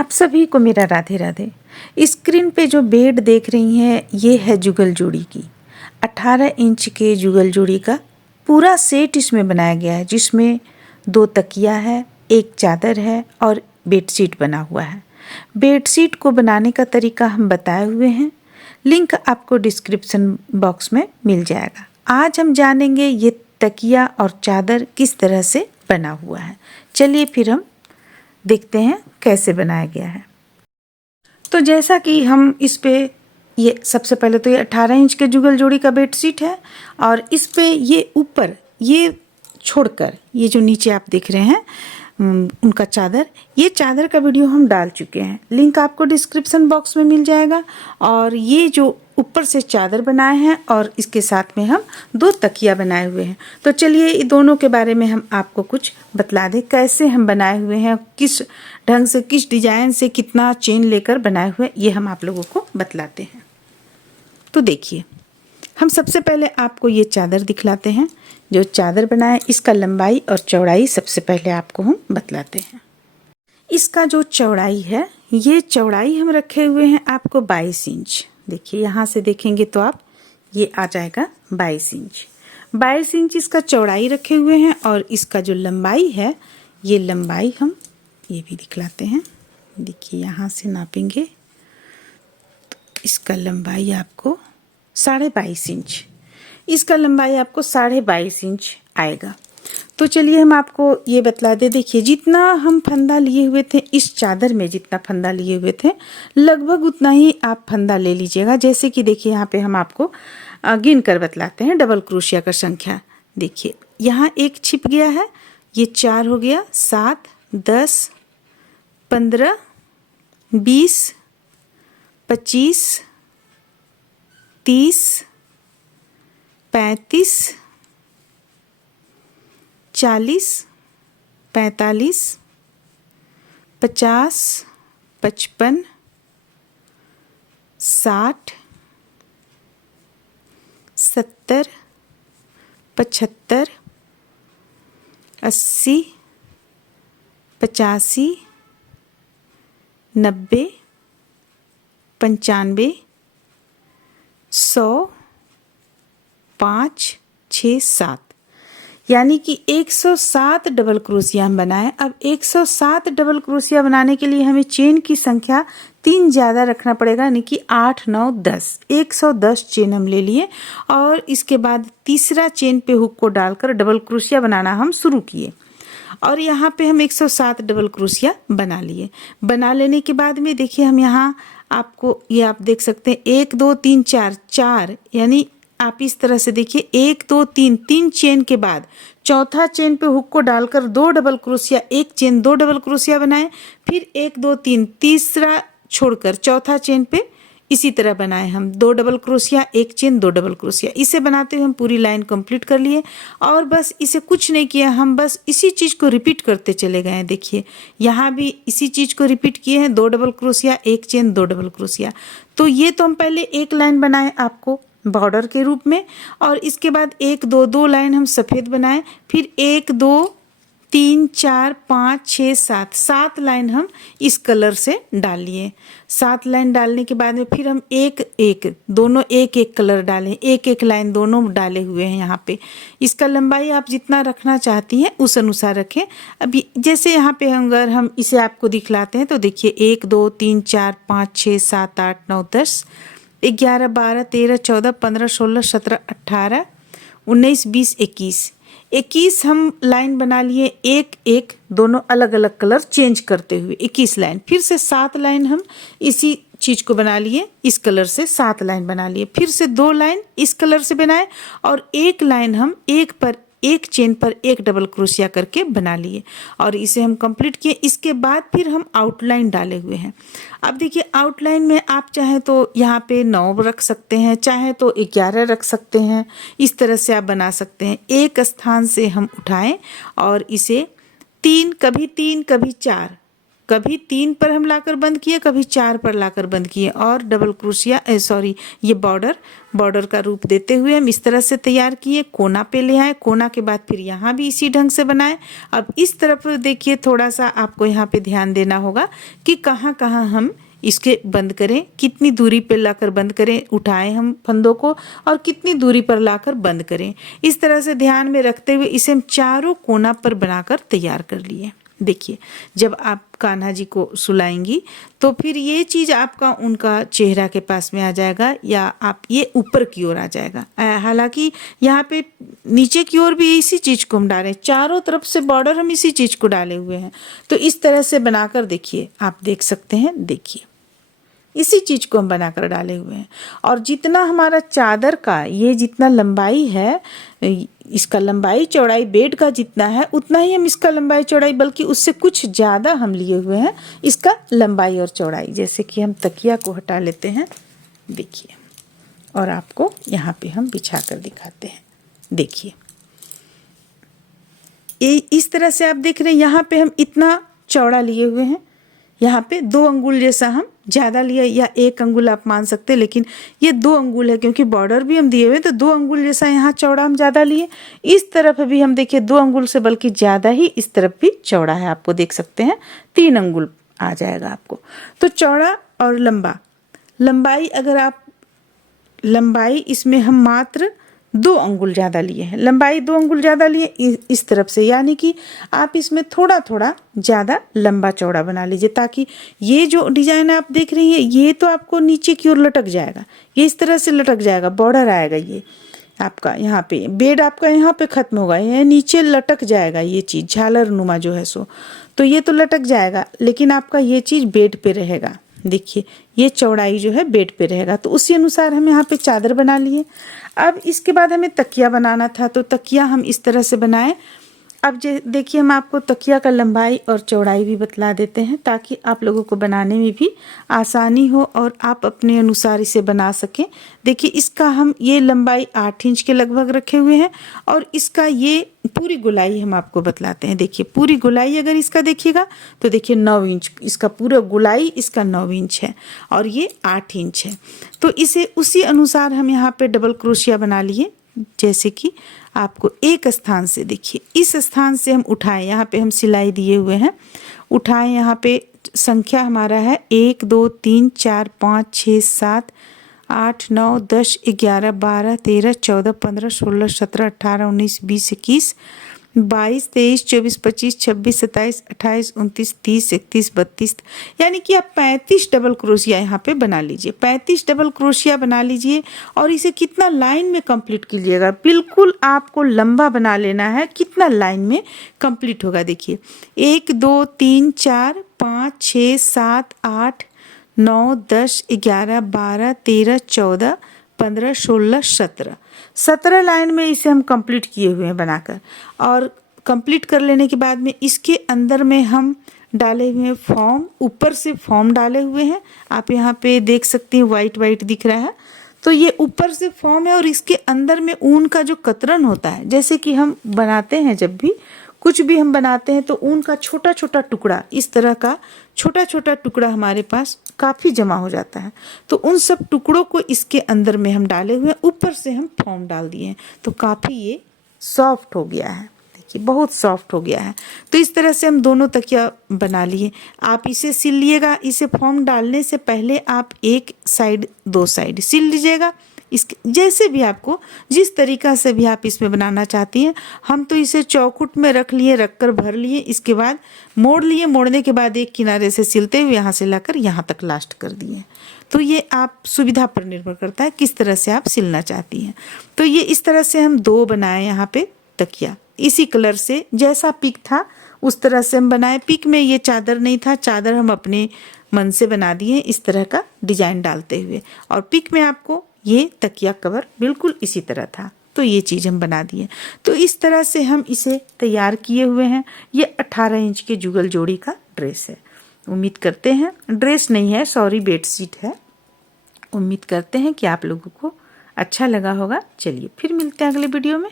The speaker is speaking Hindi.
आप सभी को मेरा राधे राधे। स्क्रीन पे जो बेड देख रही हैं ये है जुगल जोड़ी की 18 इंच के जुगल जोड़ी का पूरा सेट इसमें बनाया गया है, जिसमें 2 तकिया है, 1 चादर है और बेडशीट बना हुआ है। बेडशीट को बनाने का तरीका हम बताए हुए हैं, लिंक आपको डिस्क्रिप्शन बॉक्स में मिल जाएगा। आज हम जानेंगे ये तकिया और चादर किस तरह से बना हुआ है। चलिए फिर हम देखते हैं कैसे बनाया गया है। तो जैसा कि हम इस पे ये सबसे पहले तो ये 18 इंच के जुगल जोड़ी का बेडशीट है और इस पे ये ऊपर ये छोड़कर ये जो नीचे आप देख रहे हैं उनका चादर, ये चादर का वीडियो हम डाल चुके हैं, लिंक आपको डिस्क्रिप्शन बॉक्स में मिल जाएगा। और ये जो ऊपर से चादर बनाए हैं और इसके साथ में हम 2 तकिया बनाए हुए हैं। तो चलिए दोनों के बारे में हम आपको कुछ बतला दें, कैसे हम बनाए हुए हैं, किस ढंग से, किस डिजाइन से, कितना चेन लेकर बनाए हुए, ये हम आप लोगों को बतलाते हैं। तो देखिए, हम सबसे पहले आपको ये चादर दिखलाते हैं। जो चादर बनाए इसका लंबाई और चौड़ाई सबसे पहले आपको हम बतलाते हैं। इसका जो चौड़ाई है, ये चौड़ाई हम रखे हुए हैं आपको 22 इंच। देखिए यहाँ से देखेंगे तो आप ये आ जाएगा 22 इंच। 22 इंच इसका चौड़ाई रखे हुए हैं और इसका जो लंबाई है, ये लंबाई हम ये भी दिखलाते हैं। देखिए यहाँ से नापेंगे तो इसका लंबाई आपको 22.5 इंच, इसका लंबाई आपको 22.5 इंच आएगा। तो चलिए हम आपको ये बतला दे। देखिए जितना हम फंदा लिए हुए थे, इस चादर में जितना फंदा लिए हुए थे लगभग उतना ही आप फंदा ले लीजिएगा। जैसे कि देखिए यहाँ पे हम आपको गिन कर बतलाते हैं डबल क्रोशिया का संख्या। देखिए यहाँ 1 छिप गया है, ये 4 हो गया, 7, 10, 15, 20, 25, 30, 35, 40, 45, 50, 55, 60, 70, 75, 80, 85, 90, 95, 100, 5, 6, 7, यानी कि 107 डबल क्रोशिया हम बनाए। अब 107 डबल क्रोशिया बनाने के लिए हमें चेन की संख्या 3 ज़्यादा रखना पड़ेगा, यानी कि 8, 9, 10, 110 चेन हम ले लिए और इसके बाद तीसरा चेन पे हुक को डालकर डबल क्रोशिया बनाना हम शुरू किए और यहाँ पे हम 107 डबल क्रोशिया बना लिए। बना लेने के बाद में देखिए हम यहाँ आपको ये आप देख सकते हैं 1, 2, 3, 4, 4, यानी आप इस तरह से देखिए 1, 2, 3, 3 चेन के बाद चौथा चेन पे हुक को डालकर 2 double crochet, 1 chain 2 double crochet बनाए, फिर 1, 2, 3 तीसरा छोड़कर चौथा चेन पे इसी तरह बनाए हम 2 double crochet, 1 chain 2 double crochet. इसे बनाते हुए हम पूरी लाइन कंप्लीट कर लिए और बस इसे कुछ नहीं किया, हम बस इसी चीज़ को रिपीट करते चले गए हैं। देखिए यहाँ भी इसी चीज़ को रिपीट किए हैं, 2 double crochet, 1 chain 2 double crochet. तो ये तो हम पहले एक लाइन बनाए आपको बॉर्डर के रूप में और इसके बाद 1, 2, 2 लाइन हम सफ़ेद बनाए, फिर 1, 2, 3, 4, 5, 6, 7, 7 लाइन हम इस कलर से डाल लिए। 7 लाइन डालने के बाद में फिर हम दोनों एक कलर डालें, एक लाइन दोनों डाले हुए हैं यहाँ पे। इसका लंबाई आप जितना रखना चाहती हैं उस अनुसार रखें। अभी जैसे यहाँ पे अगर हम इसे आपको दिखलाते हैं तो देखिए 1, 2, 3, 4, 5, 6, 7, 8, 9, 10, 11, 12, 13, 14, 15, 16, 17, 18, 19, 20, 21 हम लाइन बना लिए, एक दोनों अलग अलग कलर चेंज करते हुए 21 लाइन। फिर से 7 लाइन हम इसी चीज़ को बना लिए, इस कलर से 7 लाइन बना लिए, फिर से 2 लाइन इस कलर से बनाए और 1 लाइन हम एक चेन पर 1 डबल क्रोशिया करके बना लिए और इसे हम कंप्लीट किए। इसके बाद फिर हम आउटलाइन डाले हुए हैं। अब देखिए आउटलाइन में आप चाहें तो यहाँ पे 9 रख सकते हैं, चाहे तो 11 रख सकते हैं, इस तरह से आप बना सकते हैं। एक स्थान से हम उठाएं और इसे 3 कभी 4 कभी 3 पर हम लाकर बंद किए, कभी 4 पर लाकर बंद किए और डबल क्रोशिया ये बॉर्डर का रूप देते हुए हम इस तरह से तैयार किए। कोना पे ले आए, कोना के बाद फिर यहाँ भी इसी ढंग से बनाए। अब इस तरफ देखिए, थोड़ा सा आपको यहाँ पे ध्यान देना होगा कि कहाँ कहाँ हम इसके बंद करें, कितनी दूरी पर लाकर बंद करें, उठाएं हम फंदों को और कितनी दूरी पर लाकर बंद करें। इस तरह से ध्यान में रखते हुए इसे हम चारों कोना पर बनाकर तैयार कर लिए। देखिए, जब आप कान्हा जी को सुलाएंगी तो फिर ये चीज़ आपका उनका चेहरा के पास में आ जाएगा या आप ये ऊपर की ओर आ जाएगा। हालांकि यहाँ पे नीचे की ओर भी इसी चीज़ को हम डालें, चारों तरफ से बॉर्डर हम इसी चीज़ को डाले हुए हैं। तो इस तरह से बनाकर देखिए, आप देख सकते हैं, देखिए इसी चीज़ को हम बनाकर डाले हुए हैं। और जितना हमारा चादर का ये जितना लंबाई है, इसका लंबाई चौड़ाई बेड का जितना है उतना ही हम इसका लंबाई चौड़ाई, बल्कि उससे कुछ ज़्यादा हम लिए हुए हैं इसका लंबाई और चौड़ाई। जैसे कि हम तकिया को हटा लेते हैं, देखिए, और आपको यहाँ पे हम बिछा कर दिखाते हैं। देखिए, इस तरह से आप देख रहे हैं, यहाँ पे हम इतना चौड़ा लिए हुए हैं, यहाँ पे 2 अंगुल जैसा हम ज़्यादा लिए, या 1 अंगुल आप मान सकते हैं, लेकिन ये 2 अंगुल है क्योंकि बॉर्डर भी हम दिए हुए, तो 2 अंगुल जैसा यहाँ चौड़ा हम ज़्यादा लिए। इस तरफ भी हम देखिए 2 अंगुल से बल्कि ज़्यादा ही इस तरफ भी चौड़ा है, आपको देख सकते हैं 3 अंगुल आ जाएगा आपको। तो चौड़ा और लंबाई अगर आप लंबाई इसमें हम मात्र 2 अंगुल ज़्यादा लिए हैं, लंबाई 2 अंगुल ज़्यादा लिए इस तरफ से, यानी कि आप इसमें थोड़ा थोड़ा ज़्यादा लंबा चौड़ा बना लीजिए, ताकि ये जो डिज़ाइन आप देख रही हैं ये तो आपको नीचे की ओर लटक जाएगा, ये इस तरह से लटक जाएगा, बॉर्डर आएगा, ये आपका यहाँ पे बेड आपका यहाँ पे ख़त्म होगा, ये नीचे लटक जाएगा, ये चीज़ झालर नुमा जो है सो, तो ये तो लटक जाएगा, लेकिन आपका ये चीज़ बेड पे रहेगा। देखिए, ये चौड़ाई जो है बेड पे रहेगा, तो उसी अनुसार हम यहाँ पे चादर बना लिए। अब इसके बाद हमें तकिया बनाना था, तो तकिया हम इस तरह से बनाए। अब देखिए, हम आपको तकिया का लंबाई और चौड़ाई भी बतला देते हैं, ताकि आप लोगों को बनाने में भी आसानी हो और आप अपने अनुसार इसे बना सकें। देखिए, इसका हम ये लंबाई 8 इंच के लगभग रखे हुए हैं, और इसका ये पूरी गोलाई हम आपको बतलाते हैं। देखिए, पूरी गोलाई अगर इसका देखिएगा तो देखिए 9 इंच, इसका पूरा गोलाई इसका 9 इंच है और ये 8 इंच है। तो इसे उसी अनुसार हम यहाँ पे डबल क्रोशिया बना लिए। जैसे कि आपको एक स्थान से, देखिए इस स्थान से हम उठाएं, यहाँ पे हम सिलाई दिए हुए हैं, उठाएं, यहाँ पे संख्या हमारा है 1 2 3 4 5 6 7 8 9 10 11 12 13 14 15 16 17 18 19 20 21 22 23 24 25 26 27 28 29 30 31 32, यानी कि आप 35 डबल क्रोशिया यहाँ पे बना लीजिए। 35 डबल क्रोशिया बना लीजिए और इसे कितना लाइन में कंप्लीट कीजिएगा, बिल्कुल आपको लंबा बना लेना है। कितना लाइन में कंप्लीट होगा, देखिए 1 2 3 4 5 6 7 8 9 10 11 12 13 14 15 16 17 लाइन में इसे हम कंप्लीट किए हुए हैं बनाकर। और कंप्लीट कर लेने के बाद में इसके अंदर में हम डाले हुए हैं फॉर्म, ऊपर से फॉर्म डाले हुए हैं, आप यहाँ पे देख सकते हैं वाइट वाइट दिख रहा है, तो ये ऊपर से फॉर्म है। और इसके अंदर में ऊन का जो कतरन होता है, जैसे कि हम बनाते हैं, जब भी कुछ भी हम बनाते हैं तो ऊन का छोटा छोटा टुकड़ा, इस तरह का छोटा छोटा टुकड़ा हमारे पास काफ़ी जमा हो जाता है, तो उन सब टुकड़ों को इसके अंदर में हम डाले हुए हैं, ऊपर से हम फॉर्म डाल दिए हैं, तो काफ़ी ये सॉफ्ट हो गया है। देखिए, बहुत सॉफ्ट हो गया है। तो इस तरह से हम दोनों तकिया बना लिए। आप इसे सिल लीजिएगा, इसे फॉर्म डालने से पहले आप एक साइड 2 साइड सिल लीजिएगा, इसके जैसे भी आपको जिस तरीका से भी आप इसमें बनाना चाहती हैं। हम तो इसे चौकुट में रख लिए, रख कर भर लिए, इसके बाद मोड़ लिए, मोड़ने के बाद एक किनारे से सिलते हुए यहाँ से लाकर यहाँ तक लास्ट कर दिए। तो ये आप सुविधा पर निर्भर करता है किस तरह से आप सिलना चाहती हैं। तो ये इस तरह से हम 2 बनाए यहाँ पे तकिया, इसी कलर से जैसा पिक था उस तरह से हम बनाए। पिक में ये चादर नहीं था, चादर हम अपने मन से बना दिए इस तरह का डिजाइन डालते हुए, और पिक में आपको ये तकिया कवर बिल्कुल इसी तरह था, तो ये चीज़ हम बना दिए। तो इस तरह से हम इसे तैयार किए हुए हैं। ये 18 इंच के जुगल जोड़ी का ड्रेस है। उम्मीद करते हैं, ड्रेस नहीं है सॉरी, बेडशीट है। उम्मीद करते हैं कि आप लोगों को अच्छा लगा होगा। चलिए फिर मिलते हैं अगले वीडियो में।